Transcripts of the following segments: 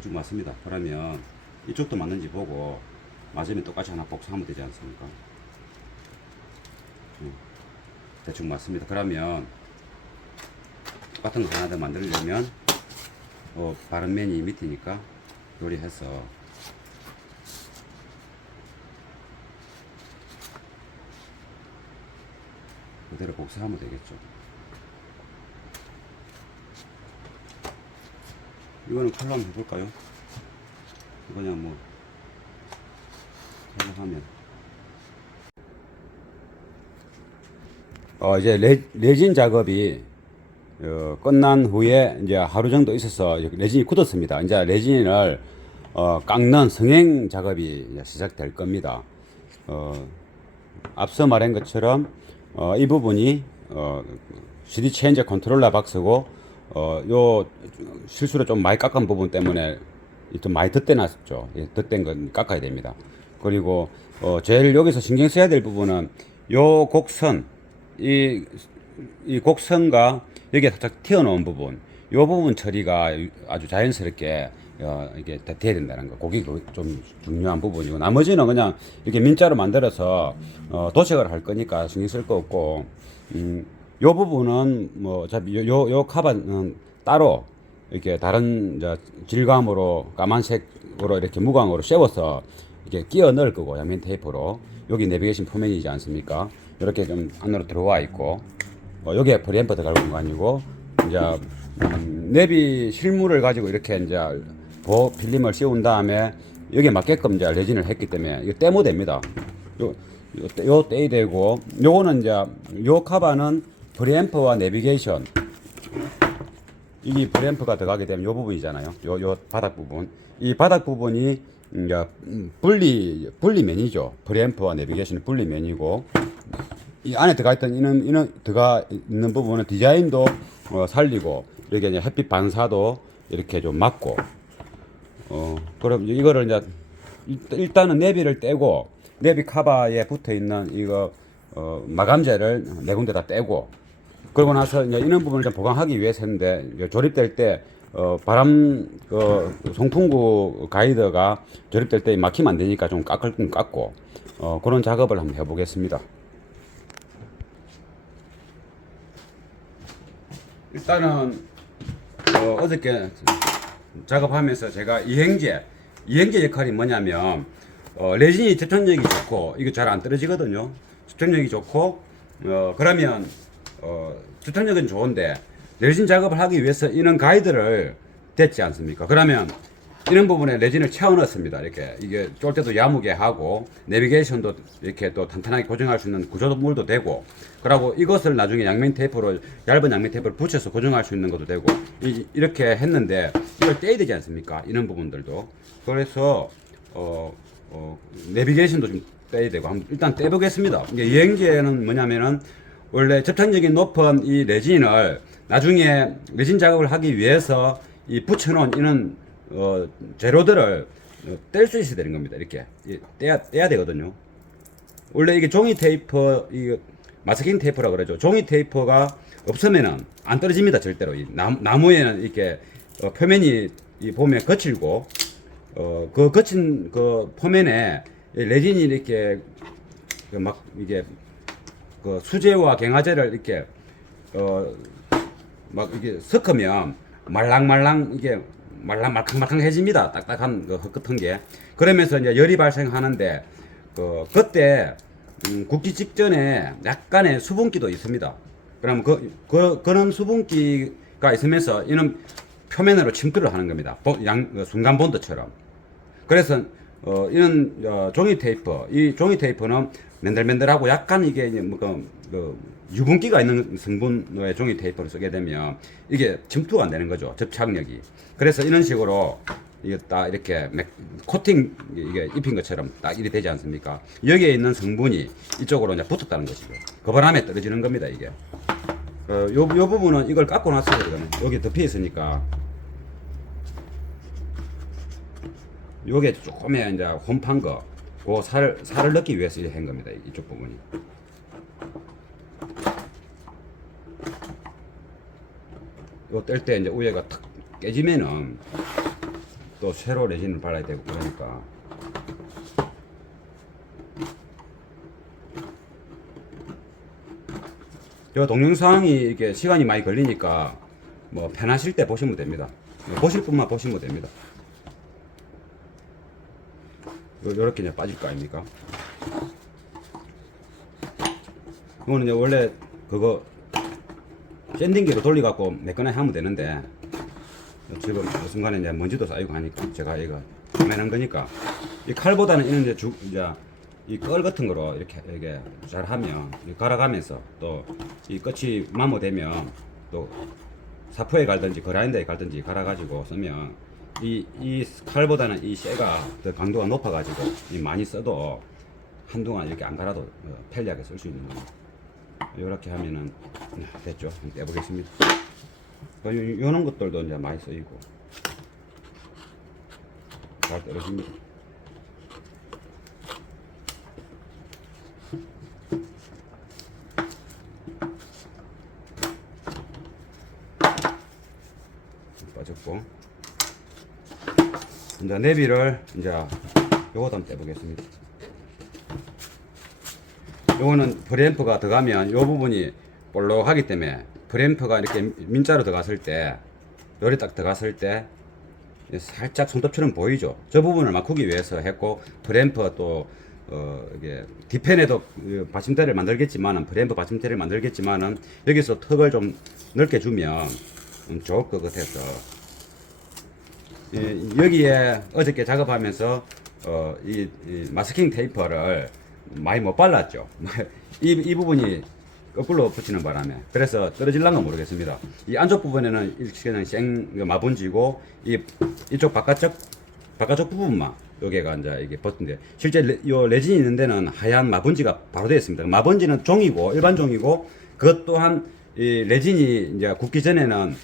쭉 맞습니다. 그러면 이쪽도 맞는지 보고 맞으면 똑같이 하나 복사하면 되지 않습니까? 대충 맞습니다. 그러면 똑같은 거 하나 더 만들려면 바른 면이 밑이니까 요리해서 그대로 복사하면 되겠죠. 이거는 칼로 한번 해볼까요? 그냥 뭐 칼로 하면 이제 레진 작업이 끝난 후에 이제 하루 정도 있어서 레진이 굳었습니다. 이제 레진을 깎는 성형 작업이 이제 시작될 겁니다. 앞서 말한 것처럼 이 부분이 CD 체인저 컨트롤러 박스고 요 실수로 좀 많이 깎은 부분 때문에 좀 많이 덧대놨죠. 덧댄 건 깎아야 됩니다. 그리고 제일 여기서 신경 써야 될 부분은 요 곡선 이 곡선과 여기에 살짝 튀어나온 부분, 이 부분 처리가 아주 자연스럽게 이게 다 돼야 된다는 거. 그게 좀 중요한 부분이고, 나머지는 그냥 이렇게 민자로 만들어서 도색을 할 거니까 신경 쓸 거 없고, 요 부분은 뭐 어차피 요 카바는 따로 이렇게 다른 질감으로 까만색으로 이렇게 무광으로 씌워서 이렇게 끼워 넣을 거고, 양면 테이프로. 여기 내비게이션 표면이지 않습니까? 이렇게 좀 안으로 들어와 있고, 여기에 프리앰프 들어갈 공간이고, 이제 내비 실물을 가지고 이렇게 이제 필름을 씌운 다음에 여기에 맞게끔 이제 레진을 했기 때문에 이거 떼모 됩니다. 요 떼야 되고, 요거는 이제 요 카바는 프리앰프와 내비게이션, 이 프리앰프가 들어가게 되면 요 부분이잖아요. 요 바닥 부분, 이 바닥 부분이 이제 분리면이죠. 프리앰프와 내비게이션은 분리면이고, 이 안에 들어가 있던 이는 들어가 있는 부분은 디자인도 살리고, 이렇게 이제 햇빛 반사도 이렇게 좀 막고, 그럼 이거를 이제 일단은 내비를 떼고, 내비 카바에 붙어 있는 이거 마감재를 네 군데 다 떼고, 그러고 나서 이제 이런 부분을 좀 보강하기 위해서인데, 조립될 때 바람 송풍구 가이드가 조립될 때 막히면 안 되니까 좀 깎고 그런 작업을 한번 해보겠습니다. 일단은 어저께 작업하면서 제가 이행제 역할이 뭐냐면, 레진이 접착력이 좋고 이거 잘 안 떨어지거든요. 접착력이 좋고 그러면 접착력은 좋은데 레진 작업을 하기 위해서 이런 가이드를 댔지 않습니까? 그러면 이런 부분에 레진을 채워 넣습니다. 이렇게 이게 쫄 때도 야무게 하고, 내비게이션도 이렇게 또 탄탄하게 고정할 수 있는 구조물도 되고, 그리고 이것을 나중에 양면 테이프로, 얇은 양면 테이프를 붙여서 고정할 수 있는 것도 되고, 이렇게 했는데 이걸 떼야 되지 않습니까? 이런 부분들도. 그래서 내비게이션도 좀 떼야 되고, 한번 일단 떼보겠습니다. 이게 이행제는 뭐냐면은, 원래 접착력이 높은 이 레진을 나중에 레진 작업을 하기 위해서 이 붙여놓은 이런 재료들을 뗄 수 있어야 되는 겁니다. 이렇게 떼야 되거든요. 원래 이게 종이 테이프, 이 마스킹 테이프라고 그러죠. 종이 테이프가 없으면은 안 떨어집니다. 절대로. 이 나무에는 이렇게 표면이 보면 거칠고, 그 거친 그 표면에 레진이 이렇게 막 이게 그 수제와 갱화제를 이렇게 막 이게 섞으면 말랑말랑 이게 말캉말캉해집니다. 딱딱한 그 흙같은 게. 그러면서 이제 열이 발생하는데, 그때 굽기 직전에 약간의 수분기도 있습니다. 그러면 그런 수분기가 있으면서 이는 표면으로 침투를 하는 겁니다. 순간 본드처럼. 그래서 이런 종이 테이프, 이 종이 테이프는 맨들맨들하고 약간 이게 유분기가 있는 성분의 종이 테이프를 쓰게 되면 이게 침투가 안 되는 거죠. 접착력이. 그래서 이런 식으로 이게 딱 이렇게 코팅 이게 입힌 것처럼 딱 이렇게 되지 않습니까? 여기에 있는 성분이 이쪽으로 이제 붙었다는 것이죠. 그 바람에 떨어지는 겁니다, 이게. 요 부분은 이걸 깎고 났어요, 이거는. 여기 덮여 있으니까. 요게 조금의 이제 홈판 거, 그 살을 넣기 위해서 이렇게 한 겁니다, 이쪽 부분이. 요 뗄 때 이제 위에가 탁 깨지면은 또 새로 레진을 발라야 되고 그러니까. 저 동영상이 이렇게 시간이 많이 걸리니까 뭐 편하실 때 보시면 됩니다. 보실 분만 보시면 됩니다. 요렇게 이제 빠질 거 아닙니까? 이거는 이제 원래 그거 샌딩기로 돌려갖고 매끈하게 하면 되는데 지금 그 순간에 이제 먼지도 쌓이고 하니까 제가 이거 매는 거니까 이 칼보다는 이런 이제 이 끌 같은 거로 이렇게 잘 하면 갈아가면서 또 이 끝이 마모되면 또 사포에 갈든지 그라인더에 갈든지 갈아가지고 쓰면 이 칼보다는 이 쇠가 더 강도가 높아가지고 많이 써도 한동안 이렇게 안 갈아도 편리하게 쓸 수 있는 겁니다. 이렇게 하면은 됐죠. 떼보겠습니다. 요런 것들도 이제 많이 쓰이고 잘 떨어집니다. 빠졌고 이제 내비를 이제 요거도 한번 떼보겠습니다. 요거는 프레앰프가 들어가면 요 부분이 볼록하기 때문에 프레앰프가 이렇게 민자로 들어갔을 때 요리 딱 들어갔을 때 살짝 손톱처럼 보이죠. 저 부분을 맞추기 위해서 했고 프레앰프가 또 이게 디펜에도 받침대를 만들겠지만은 프레앰프 받침대를 만들겠지만은 여기서 턱을 좀 넓게 주면 좋을 것 같아서 여기에 어저께 작업하면서 이 마스킹 테이프를 많이 못 발랐죠. 이 부분이 거꾸로 붙이는 바람에 그래서 떨어질란가 모르겠습니다. 이 안쪽 부분에는 그냥 생 마분지고 이쪽 바깥쪽 부분만 여기가 이제 이게 버튼데 실제 요 레진이 있는 데는 하얀 마분지가 바로 되어 있습니다. 마분지는 종이고 일반 종이고 그것 또한 이 레진이 이제 굳기 전에는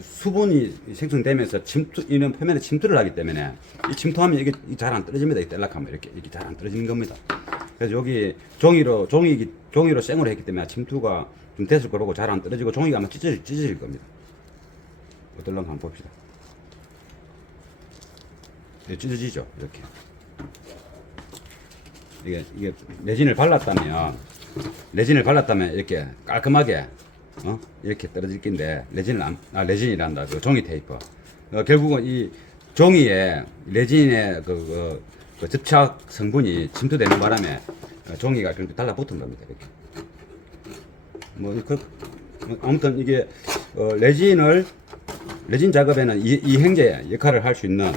수분이 생성되면서 이런 표면에 침투를 하기 때문에 이 침투하면 이게 잘 안 떨어집니다. 이 뗄락하면 이렇게 잘 안 떨어지는 겁니다. 그래서 여기 종이로 생으로 했기 때문에 침투가 좀 됐을 거라고 잘 안 떨어지고 종이가 아마 찢어질 겁니다. 어떨랑 한번 봅시다. 찢어지죠 이렇게. 이게 레진을 발랐다면 이렇게 깔끔하게 이렇게 떨어질 낀데 레진이란다. 그 종이 테이프. 결국은 이 종이에 레진의 그 접착 성분이 침투되는 바람에 종이가 이렇게 달라붙은 겁니다. 이렇게. 아무튼 이게 레진 작업에는 이행제 역할을 할 수 있는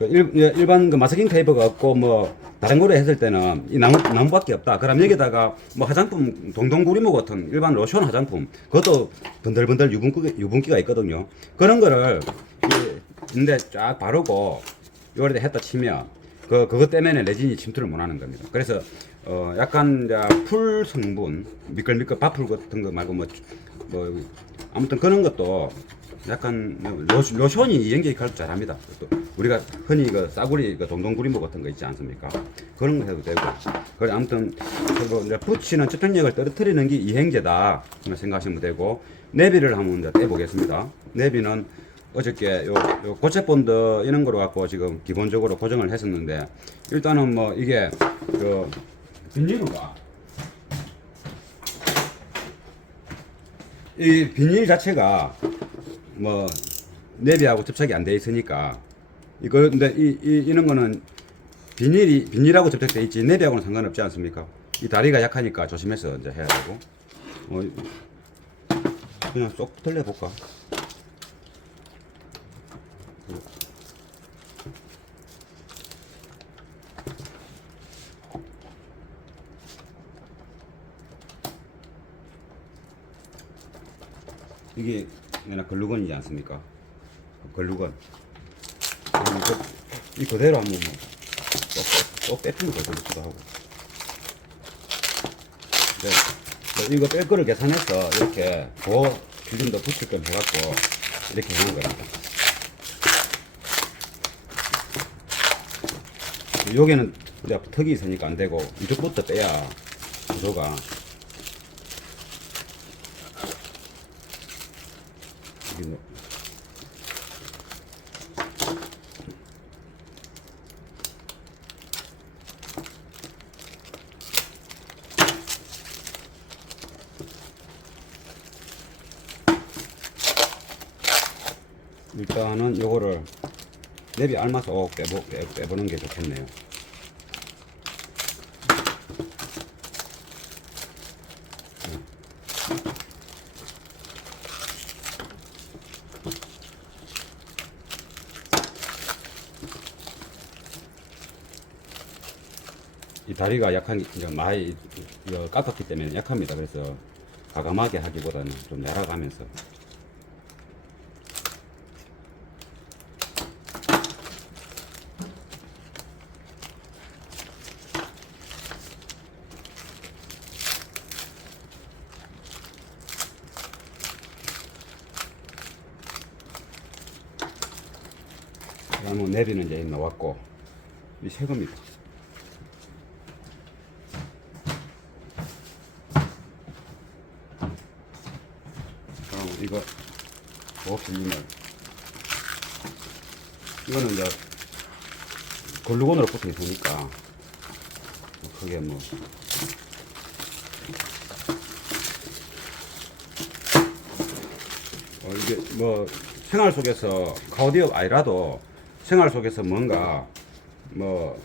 일반 그 마스킹 테이프가 없고 다른 거로 했을 때는 이 나무밖에 없다. 그럼 여기다가 화장품 동동구리모 같은 일반 로션 화장품 그것도 번들번들 유분기가 있거든요. 그런 거를 인데 쫙 바르고 요래다 했다 치면 그것 때문에 레진이 침투를 못 하는 겁니다. 그래서 약간 풀 성분 미끌미끌 밥풀 같은 거 말고 아무튼 그런 것도 약간 로션이 이행제 역할을 잘합니다. 또 우리가 흔히 그 싸구리 그 동동구리모 같은 거 있지 않습니까? 그런 거 해도 되고. 그래 아무튼 이제 붙이는 접착력을 떨어뜨리는 게 이행제다 생각하시면 되고 내비를 한번 이제 떼보겠습니다. 내비는 어저께 요 고체 본드 이런 거로 갖고 지금 기본적으로 고정을 했었는데 일단은 이게 그 비닐가 이 비닐 자체가 내비하고 접착이 안 돼 있으니까 근데 이런 거는 비닐하고 접착돼 있지 내비하고는 상관없지 않습니까? 이 다리가 약하니까 조심해서 이제 해야 되고 그냥 쏙 돌려볼까? 이게 글루건이지 않습니까? 글루건. 이 그대로 한번 쏙 빼주는 거죠, 이렇게도 하고. 네. 이거 뺄 거를 계산해서 이렇게 기준도 붙일 건 해갖고 이렇게 하는 겁니다. 여기는 이제 턱이 있으니까 안 되고 이쪽부터 빼야 구조가 일단은 요거를 랩이 알맞어 빼보는 게 좋겠네요. 이 다리가 약한 이제 많이 깎았기 때문에 약합니다. 그래서 과감하게 하기보다는 좀 날아가면서. 그러면 내비는 이제 나왔고, 이 새 겁니다. 그럼 이거 보호필름을, 이거는 이제 글루건으로 붙어 있으니까 크게 뭐 이게 뭐 생활 속에서 가우디업 아니라도 생활 속에서 뭔가 뭐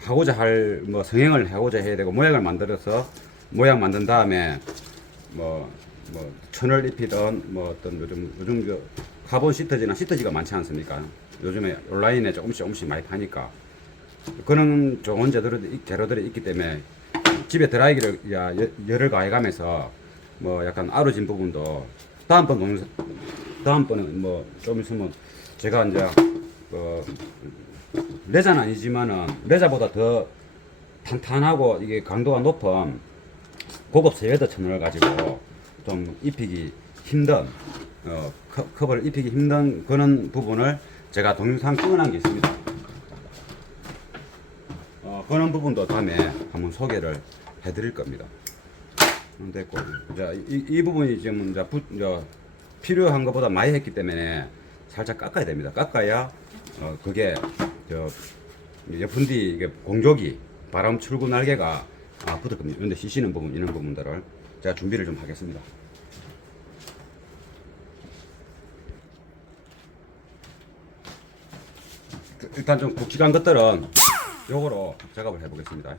하고자 할 뭐 성형을 하고자 해야 되고 모양을 만들어서 모양 만든 다음에 뭐 천을 입히던 뭐 어떤 요즘 그 카본 시터지나 시터지가 많지 않습니까? 요즘에 온라인에 조금씩 많이 파니까 그런 좋은 재료들이 있기 때문에 집에 드라이기를 열을 가해가면서 뭐 약간 아루진 부분도 다음번은 뭐 좀 있으면 제가 이제 레자는 아니지만은 레자보다 더 탄탄하고 이게 강도가 높은 고급 스웨더 천을 가지고 좀 입히기 힘든 컵을 입히기 힘든 그런 부분을 제가 동영상 찍어놓은 게 있습니다. 그런 부분도 다음에 한번 소개를 해드릴 겁니다. 됐고, 이 부분이 지금 이제 필요한 것보다 많이 했기 때문에 살짝 깎아야 됩니다. 깎아야 그게 예쁜디 이게 공조기 바람 출구 날개가 붙을 겁니다. 근데 씻는 부분 이런 부분들을 제가 준비를 좀 하겠습니다. 일단 좀 굵직한 것들은 요거로 작업을 해 보겠습니다.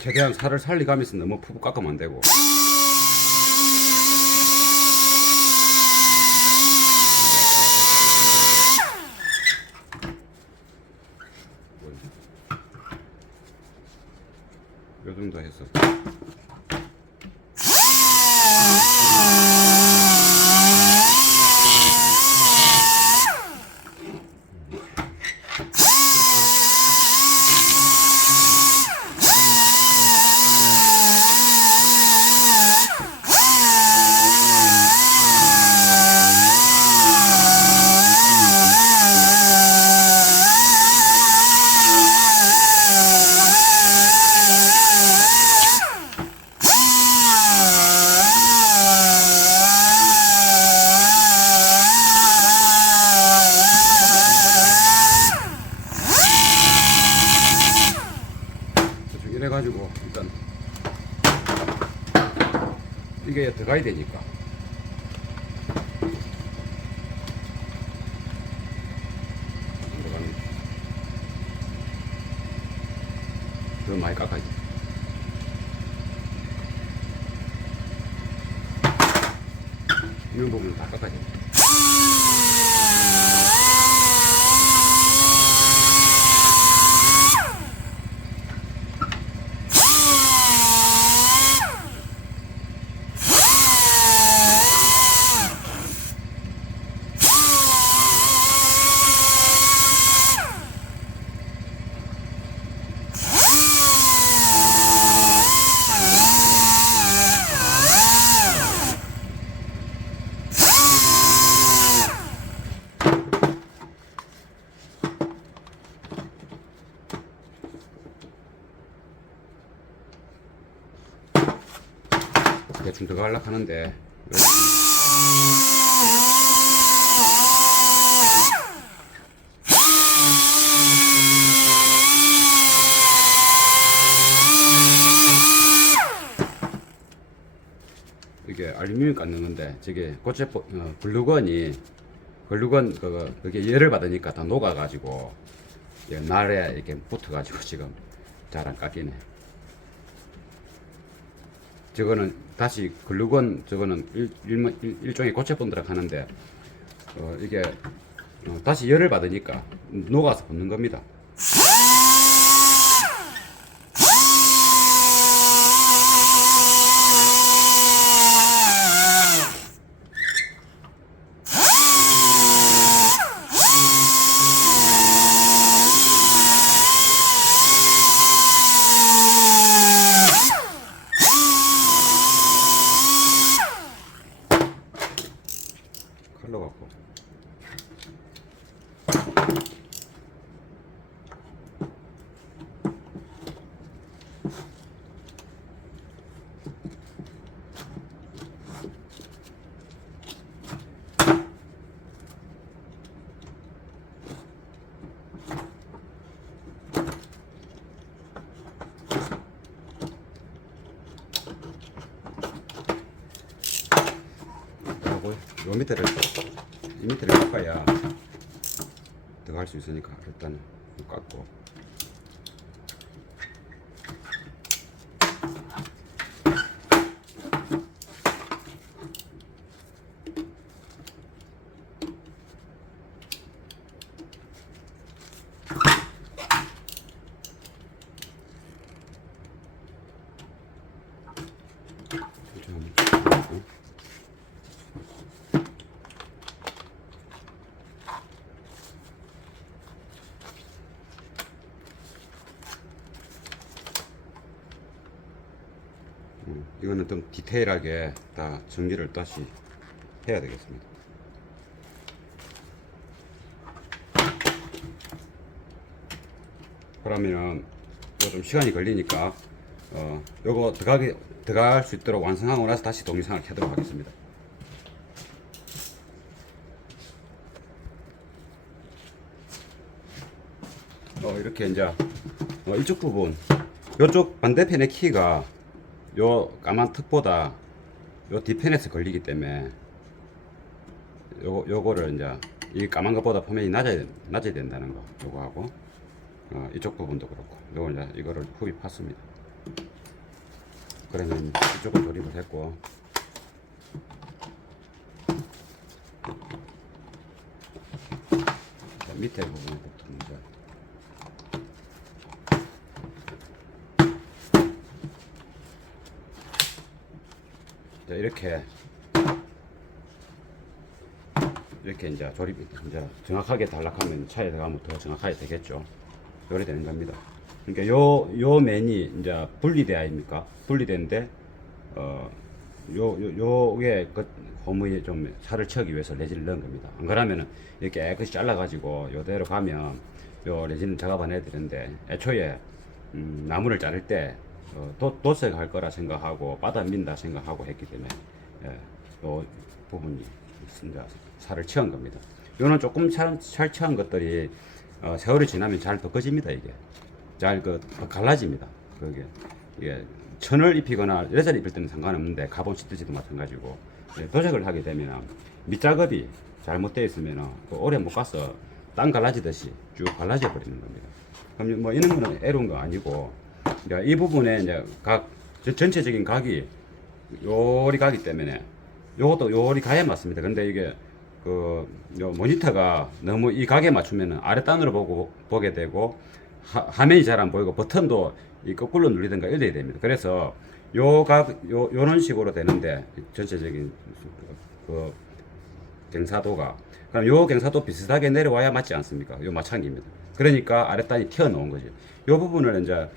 최대한 살을 살리가면서 너무 푹 깎으면 안 되고. 요 정도 해서. 이래가지고 일단 이게 들어가야 되니까 더 많이 깎아야 돼. 이런 부분은 다 깎아야 돼. 좀 더 가려고 하는데 이게 알루미늄 깎는 건데 저게 글루건 그게 열을 받으니까 다 녹아가지고 날에 이렇게 붙어가지고 지금 잘 안 깎이네. 저거는 다시 글루건 저거는 일종의 고체본드라 하는데 이게 다시 열을 받으니까 녹아서 붙는 겁니다. 칼로 갖고 하고 요 밑에를 이 밑에를 깎아야 들어갈 수 있으니까 일단은 깎고 이거는 좀 디테일하게 다 정리를 다시 해야 되겠습니다. 그러면은 이거 좀 시간이 걸리니까 요거 들어갈 수 있도록 완성하고 나서 다시 동영상을 켜도록 하겠습니다. 이렇게 이제 이쪽 부분 요쪽 반대편의 키가 요 까만 턱보다 요 뒤편에서 걸리기 때문에 요거를 이제 이 까만 것보다 표면이 낮아야 된다는 거 요거 하고 이쪽 부분도 그렇고 요거 이제 이거를 흡입 팠습니다. 그러면 이쪽은 조립을 했고 밑에 부분부터 이제 이렇게 이제 조립 이제 정확하게 단락하면 차에 들어가면 더 정확하게 되겠죠. 요래 되는 겁니다. 그러니까 요 면이 이제 분리돼 아닙니까? 분리되는데 요게 그 고무에 좀 살을 치기 위해서 레진을 넣은 겁니다. 안 그러면은 이렇게 깨끗이 잘라 가지고 요대로 가면 요 레진을 작업해야 되는데 애초에 나무를 자를 때 도색할 거라 생각하고 바다 민다 생각하고 했기 때문에 요 부분이 이제 살을 치운 겁니다. 요는 조금 살 치운 것들이 세월이 지나면 잘 벗겨집니다. 이게 잘 갈라집니다. 그게 이게 천을 입히거나 레자를 입힐 때는 상관없는데 가본 시트지도 마찬가지고 도색을 하게 되면 밑작업이 잘못되어 있으면 오래 못 가서 땅 갈라지듯이 쭉 갈라져 버리는 겁니다. 그럼 뭐 이런 거는 애로운 거 아니고 이 부분에 이제 전체적인 각이 요리 가기 때문에 요것도 요리 가에 맞습니다. 근데 이게 요 모니터가 너무 이 각에 맞추면 아랫단으로 보게 되고 화면이 잘 안 보이고 버튼도 이 거꾸로 눌리든가 이래야 됩니다. 그래서 요런 식으로 되는데 전체적인 그 경사도가 그럼 요 경사도 비슷하게 내려와야 맞지 않습니까? 요 마찬가지입니다. 그러니까 아랫단이 튀어나온 거죠. 요 부분을 이제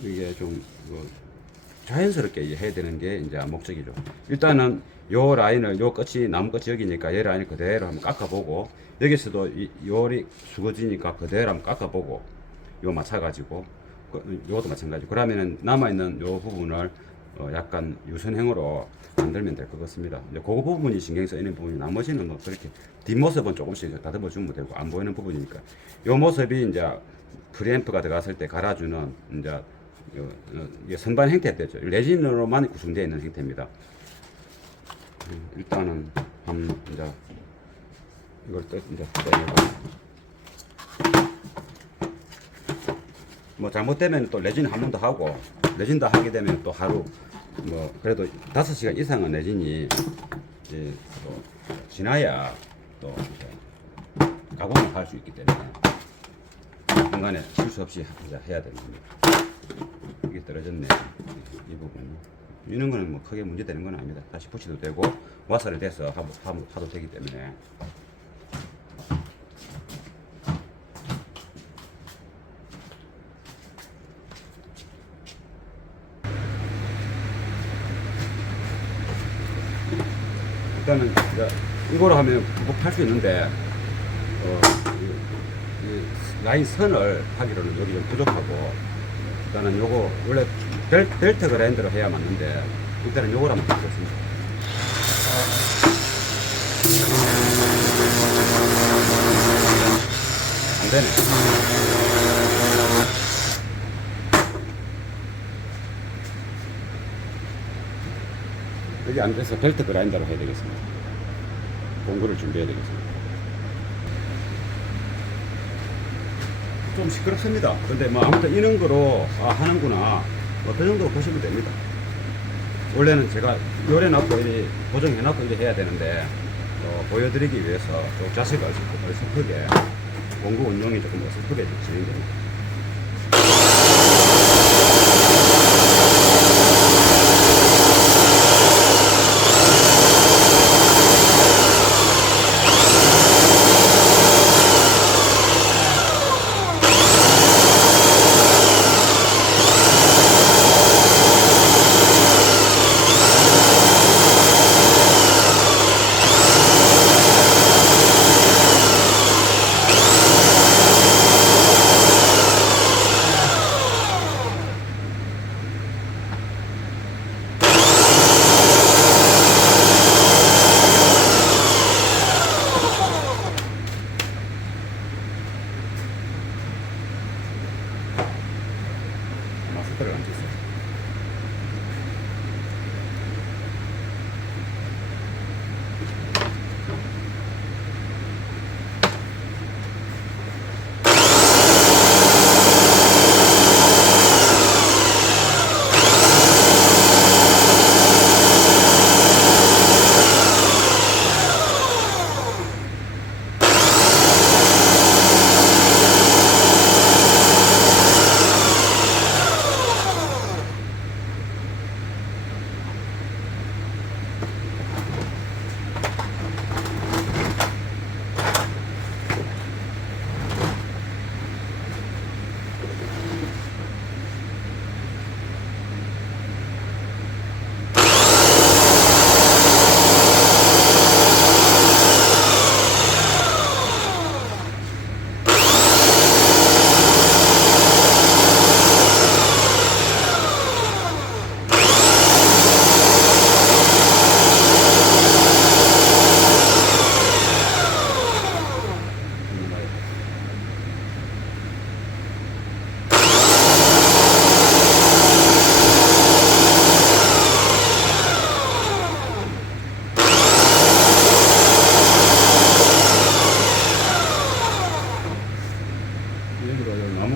이게 좀 자연스럽게 해야 되는 게 이제 목적이죠. 일단은 요 라인을 요 끝이 나무 끝이 여기니까 이 라인을 그대로 한번 깎아보고 여기서도 요리 수거지니까 그대로 한번 깎아보고 요 맞춰가지고 요것도 마찬가지. 그러면은 남아있는 요 부분을 약간 유선행으로 만들면 될 것 같습니다. 이제 그 부분이 신경 쓰이는 부분이, 나머지는 뭐 그렇게 뒷모습은 조금씩 다듬어 주면 되고 안 보이는 부분이니까 요 모습이 이제 프리앰프가 들어갔을 때 갈아주는 이제 이게 선반 형태 되죠. 레진으로만 구성되어 있는 형태입니다. 일단은 이제 이걸 이제 떼내고, 뭐 잘못되면 또 레진 한 번 더 하고, 레진 더 하게 되면 또 하루 뭐 그래도 5시간 이상은 레진이 이제 또 지나야 또 가공을 할 수 있기 때문에 중간에 실수 없이 이제 해야 되는 겁니다. 이게 떨어졌네, 이 부분이. 이런 거는 뭐 크게 문제 되는 건 아닙니다. 다시 붙여도 되고 와사를 대서 하도 되기 때문에. 일단은 이제 이거로 하면 극복할 수 있는데 이 라인 선을 하기로는 여기 좀 부족하고, 일단은 요거 원래 벨트 그라인더로 해야 맞는데 일단은 요걸 한번 해보겠습니다. 안 되네. 여기 안 돼서 벨트 그라인더로 해야 되겠습니다. 공구를 준비해야 되겠습니다. 좀 시끄럽습니다. 근데 뭐 아무튼 이런 거로 하는구나, 뭐 그 정도로 보시면 됩니다. 원래는 제가 요래놓고 이렇게 고정해놓고 이렇게 해야 되는데 보여드리기 위해서 좀 자세가 어설프게, 공구 운용이 조금 어설프게 진행됩니다. 마스터를 안 줬어요.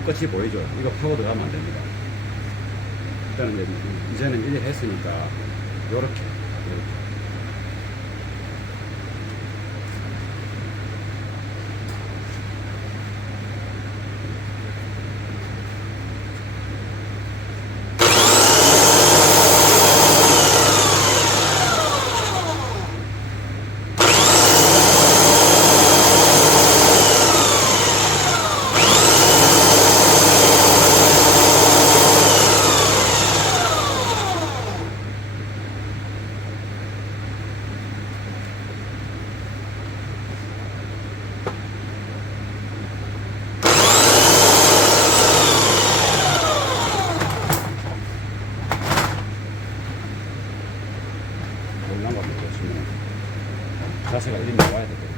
끝이 보이죠. 이거 파고 들어가면 안 됩니다. 일단은 이제는 이제 했으니까 요렇게 자세가 이리 나와야 되거든요.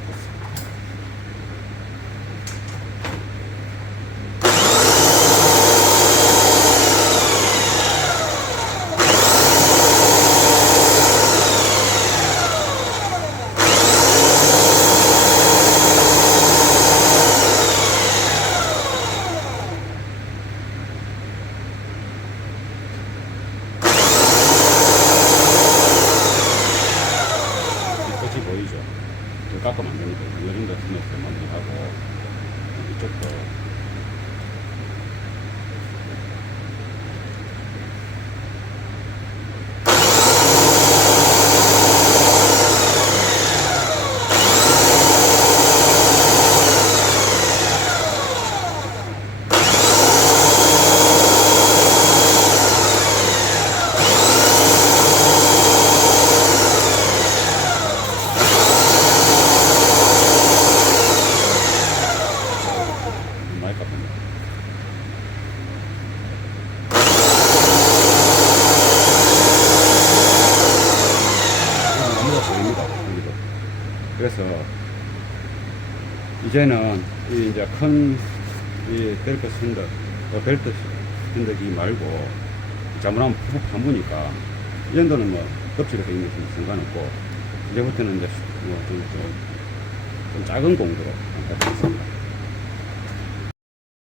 끝이 보이죠? 더 깎으면 안 됩니다. 이 정도 스매스 마무리하고 이쪽도 많이 깎습니다. 나무가 보입니다. 여기도. 그래서 이제는 이 이제 큰 이 벨트 선덕, 벨트 선덕이 말고 자문하면 푹 담으니까 이 정도는 뭐 껍질에서 있는 것은 상관없고 이제부터는 이제 좀 작은 공구로 하겠습니다.